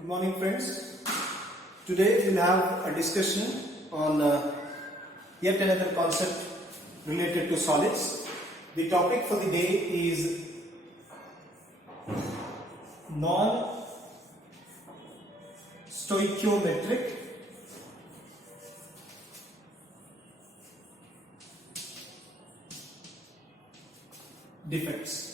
Good morning, friends. Today we'll have a discussion on yet another concept related to solids. The topic for the day is non-stoichiometric defects.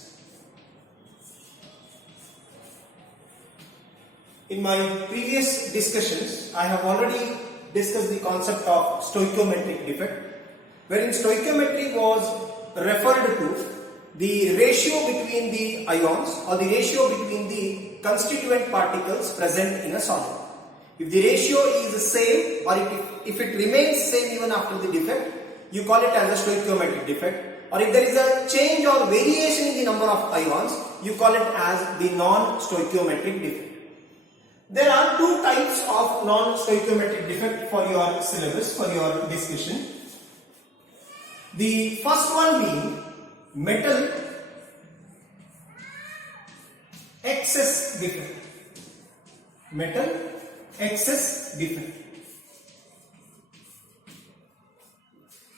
In my previous discussions, I have already discussed the concept of stoichiometric defect, wherein stoichiometry was referred to the ratio between the ions or the ratio between the constituent particles present in a solid. If the ratio is the same or if it remains same even after the defect, you call it as a stoichiometric defect. Or if there is a change or variation in the number of ions, you call it as the non-stoichiometric defect. There are two types of non-stoichiometric defect for your syllabus, for your discussion. The first one being metal excess defect. Metal excess defect.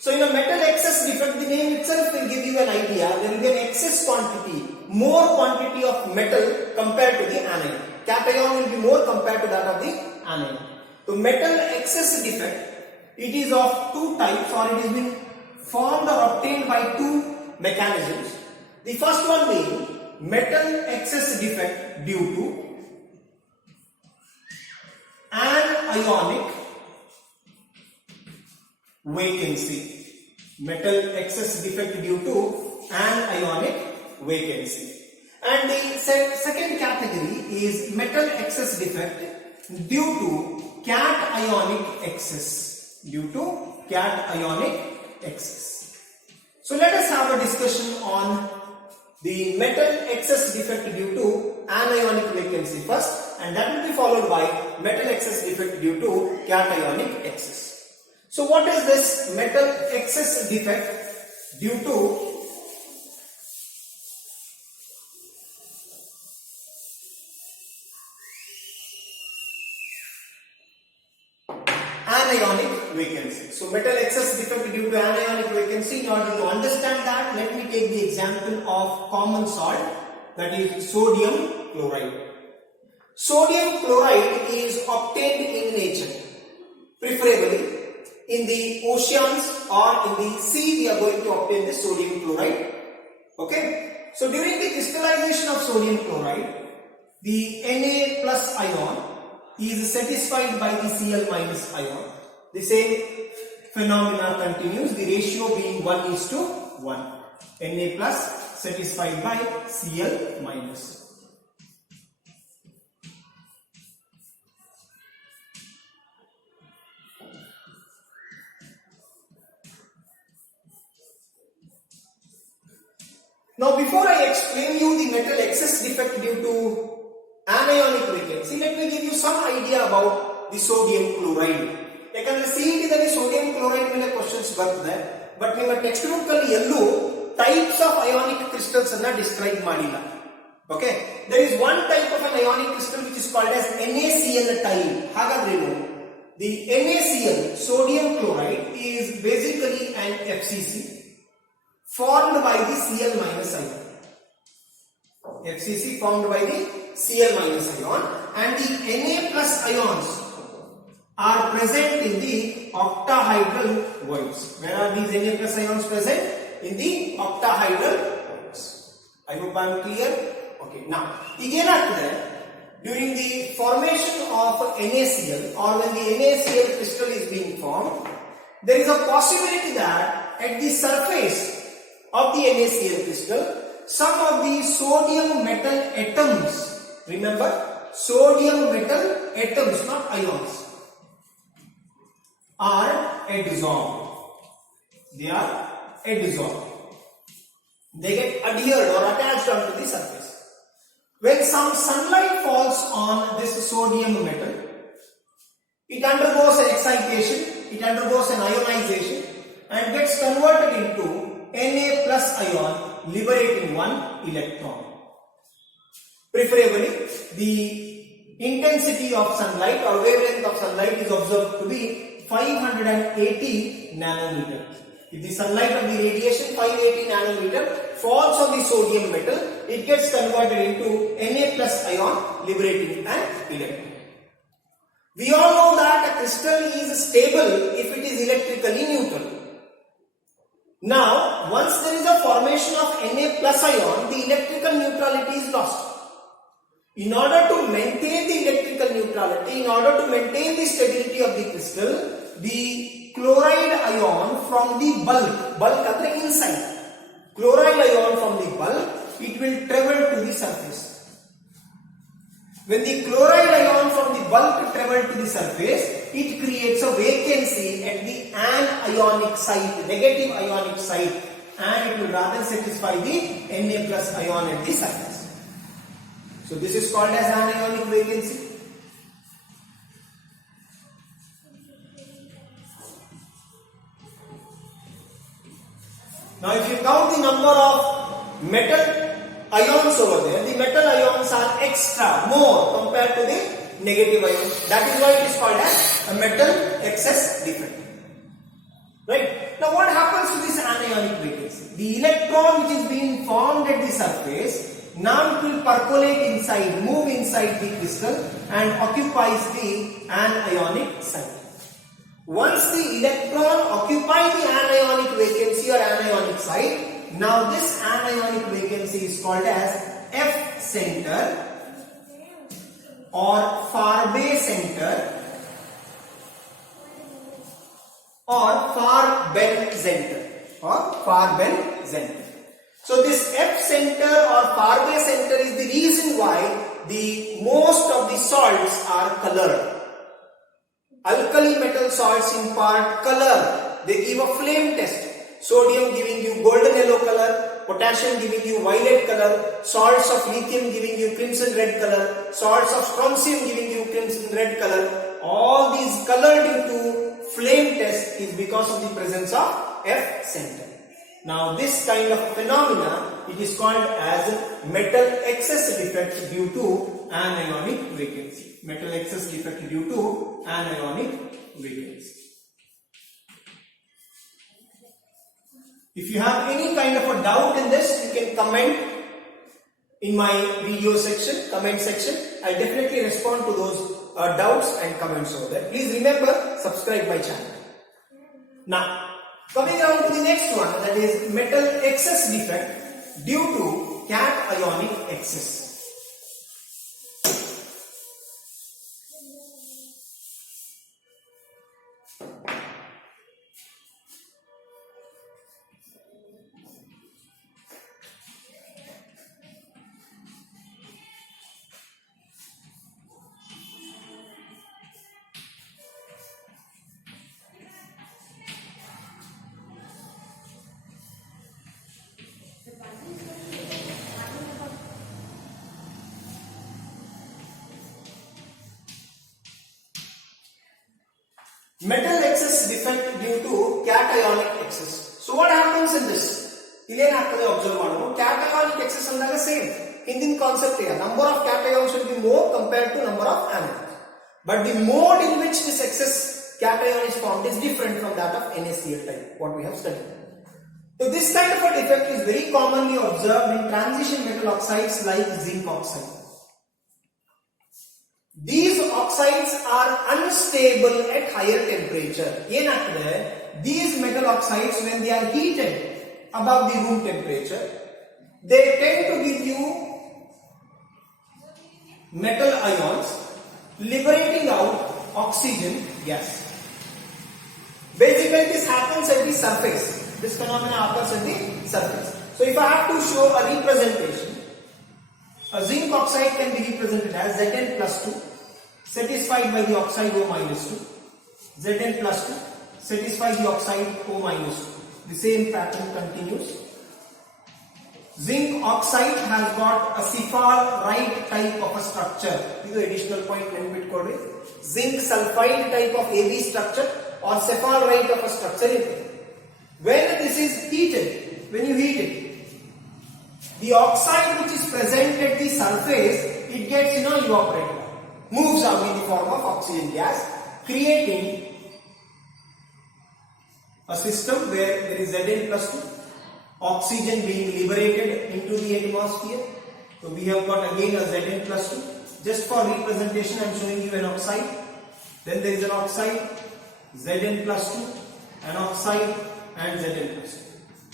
So in a metal excess defect, the name itself will give you an idea. There will be an excess quantity, more quantity of metal compared to the anion. Cation will be more compared to that of the anion. So metal excess defect, it is of two types, or it has been formed or obtained by two mechanisms. The first one being metal excess defect due to anionic vacancy. Metal excess defect due to anionic vacancy. And the second category is metal excess defect due to cationic excess. Due to cationic excess. So let us have a discussion on the metal excess defect due to anionic vacancy first, and that will be followed by metal excess defect due to cationic excess. So what is this metal excess defect due to anionic vacancy? So metal excess defect due to anionic vacancy. In order to understand that, let me take the example of common salt, that is sodium chloride. Sodium chloride is obtained in nature, preferably in the oceans or in the sea. We are going to obtain the sodium chloride. Okay. So during the crystallization of sodium chloride, the Na plus ion is satisfied by the Cl minus ion. The same phenomena continues, the ratio being 1:1. Na plus satisfied by Cl minus. Now before I explain you the metal excess defect due to anionic vacancy, let me give you some idea about the sodium chloride. ಯಾಕಂದ್ರೆ CET ದಲ್ಲಿ sodium chloride ಮೇಲೆ questions ಬರ್ತದೆ, but ನಿಮ್ಮ text book ಅಲ್ಲಿ ಎಲ್ಲೂ types of ionic crystals ಅನ್ನ describe ಮಾಡಿಲ್ಲ. Okay, there is one type of an ionic crystal which is called as NaCl type. ಹಾಗಾದ್ರೆ ಏನು? The NaCl, sodium chloride, is basically an FCC formed by the Cl minus ion. FCC formed by the Cl minus ion, and the Na plus ions are present in the octahedral voids. Where are these Na plus ions present? In the octahedral voids. I hope I am clear. Okay, now during the formation of NaCl, or when the NaCl crystal is being formed, there is a possibility that at the surface of the NaCl crystal, some of the sodium metal atoms, remember, sodium metal atoms, not ions, are adsorbed. They are adsorbed. They get adhered or attached onto the surface. When some sunlight falls on this sodium metal, it undergoes an excitation, it undergoes an ionization, and gets converted into Na plus ion, liberating one electron. Preferably, the intensity of sunlight or wavelength of sunlight is observed to be 580 nanometer. If the sunlight of the radiation 580 nanometer falls on the sodium metal, it gets converted into Na plus ion, liberating an electron. We all know that a crystal is stable if it is electrically neutral. Now, once there is a formation of Na plus ion, the electrical neutrality is lost. In order to maintain the electrical neutrality, in order to maintain the stability of the crystal, the chloride ion from the bulk at inside, chloride ion from the bulk, it will travel to the surface. When the chloride ion from the bulk travel to the surface, it creates a vacancy at the anionic site, negative ionic site, and it will rather satisfy the Na plus ion at the surface. So this is called as anionic vacancy. Now if you count the number of metal ions over there, the metal ions are extra, more compared to the negative ions. That is why it is called as a metal excess defect. Right? Now what happens to this anionic vacancy? The electron which is being formed at the surface, now it will percolate inside, move inside the crystal and occupies the anionic site. Once the electron occupies the anionic vacancy or anionic site, now this anionic vacancy is called as F center or Faraday center or Farben center. So this F center or Faraday center is the reason why the most of the salts are colored. Alkali metal salts impart color. They give a flame test. Sodium giving you golden yellow color, potassium giving you violet color, salts of lithium giving you crimson red color, salts of strontium giving you crimson red color. All these colored into flame test is because of the presence of F center. Now this kind of phenomena, it is called as metal excess defect due to anionic vacancy. Metal excess defect due to anionic vacancy. If you have any kind of a doubt in this, you can comment in my video section, comment section. I'll definitely respond to those doubts and comments over there. Please remember, subscribe my channel. Now, coming down to the next one, that is metal excess defect due to cationic excess. Metal excess defect due to cationic excess. So what happens in this? Observe cationic excess is same. Indian concept here. Number of cations will be more compared to number of anions. But the mode in which this excess cation is formed is different from that of NaCl type, what we have studied. So this kind of a defect is very commonly observed in transition metal oxides like zinc oxide. These oxides are unstable at higher temperature. These metal oxides, when they are heated above the room temperature, they tend to give you metal ions liberating out oxygen gas. Basically, this happens at the surface. This phenomena occurs at the surface. So if I have to show a representation, a zinc oxide can be represented as Zn plus 2 satisfied by the oxide O minus 2. Zn plus 2 satisfies the oxide O minus 2. The same pattern continues. Zinc oxide has got a cephalrite type of a structure. This is the additional point. Zinc sulfide type of AB structure or cephalrite of a structure. When this is heated, when you heat it, the oxide which is present at the surface, it gets evaporated. moves out in the form of oxygen gas, creating a system where there is Zn plus 2, oxygen being liberated into the atmosphere. So we have got again a Zn plus 2. Just for representation, I am showing you an oxide. Then there is an oxide, Zn plus 2, an oxide and Zn plus 2.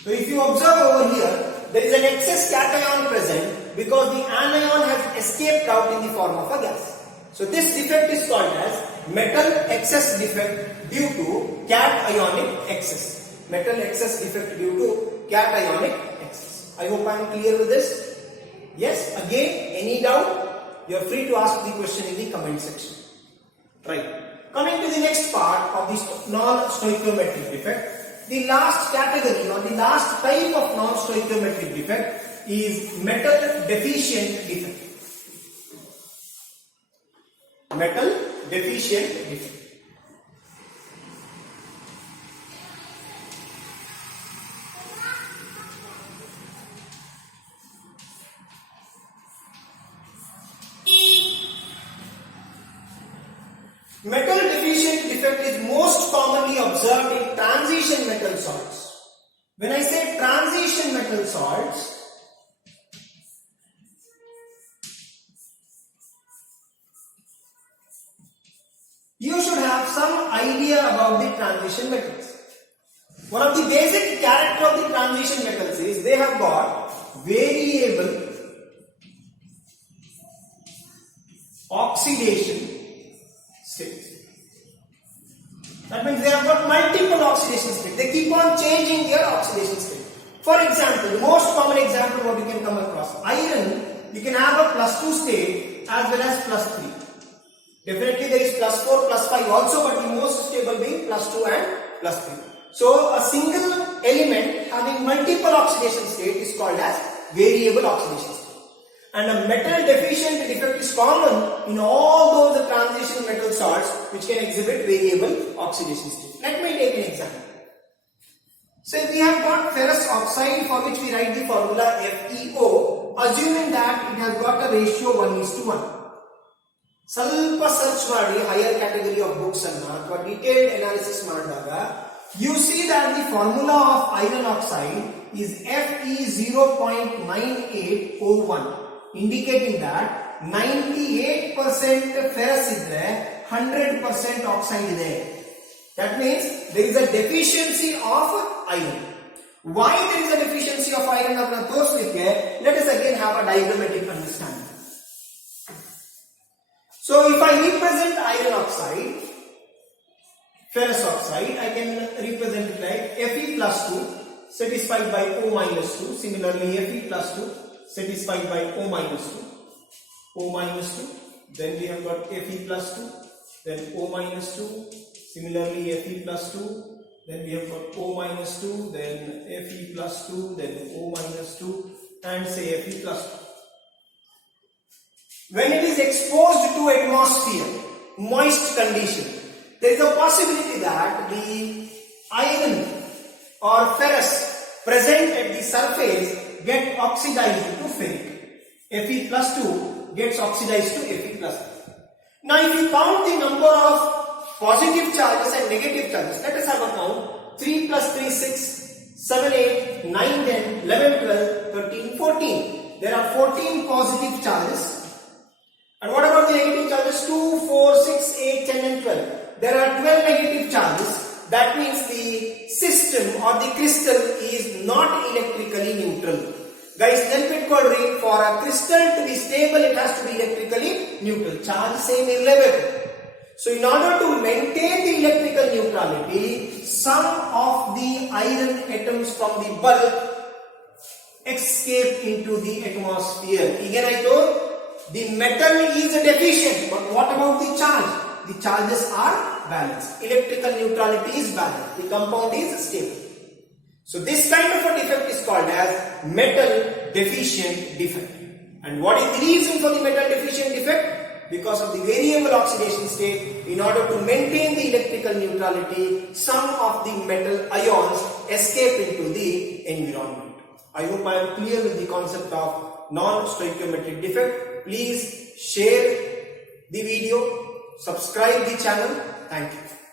So if you observe over here, there is an excess cation present because the anion has escaped out in the form of a gas. So this defect is called as metal excess defect due to cationic excess. Metal excess defect due to cationic excess. I hope I am clear with this. Yes, again, any doubt, you are free to ask the question in the comment section. Right. Coming to the next part of this non-stoichiometric defect. The last category or the last type of non-stoichiometric defect is metal deficient defect. Metal deficient defect. Metal deficient defect is most commonly observed in transition metal salts. When I say transition metal salts, you should have some idea about the transition metals. One of the basic character of the transition metals is they have got variable oxidation states. That means they have got multiple oxidation states. They keep on changing their oxidation state. For example, the most common example what you can come across, iron, you can have a +2 state as well as +3. Definitely there is +4, +5 also, but the most stable being +2 and +3. So a single element having multiple oxidation state is called as variable oxidation state. And a metal deficient defect is common in all those transition metal salts which can exhibit variable oxidation state. Let me take an example. So if we have got ferrous oxide for which we write the formula FeO, assuming that it has got a ratio 1:1. ಸ್ವಲ್ಪ search ಮಾಡಿ higher category of books ಅನ್ನು ಅಥವಾ detailed analysis ಮಾಡಿದಾಗ you see that the formula of iron oxide is Fe 0.9801, indicating that 98% ferrous idre 100% oxide ide. That means there is a deficiency of iron. Why there is a deficiency of iron adna ತೋರಿಸಲಿಕ್ಕೆ let us again have a diagrammatic understanding. So if I represent iron oxide, ferrous oxide, I can represent it like Fe plus 2 satisfied by O minus 2. Similarly, Fe plus 2 satisfied by O minus 2. O minus 2. Then we have got Fe plus 2. Then O minus 2. Similarly, Fe plus 2. Then we have got O minus 2. Then Fe plus 2. Then O minus 2. And say Fe plus 2. When it is exposed to atmosphere, moist condition, there is a possibility that the iron or ferrous present at the surface get oxidized to ferric. Fe plus 2 gets oxidized to Fe plus 2. Now if you count the number of positive charges and negative charges, let us have a count. 3 plus 3, 6, 7, 8, 9, 10, 11, 12, 13, 14. There are 14 positive charges. And what about the negative charges? 2, 4, 6, 8, 10 and 12. There are 12 negative charges. That means the system or the crystal is not electrically neutral. Guys, Nelpit code read, for a crystal to be stable, it has to be electrically neutral. Charge same irrelevant. So in order to maintain the electrical neutrality, some of the iron atoms from the bulk escape into the atmosphere. Again I told, the metal is deficient, but what about the charge? The charges are balanced. Electrical neutrality is balanced. The compound is stable. So this kind of a defect is called as metal deficient defect. And what is the reason for the metal deficient defect? Because of the variable oxidation state, in order to maintain the electrical neutrality, some of the metal ions escape into the environment. I hope I am clear with the concept of non-stoichiometric defect. Please share the video video, subscribe the channel. Thank you.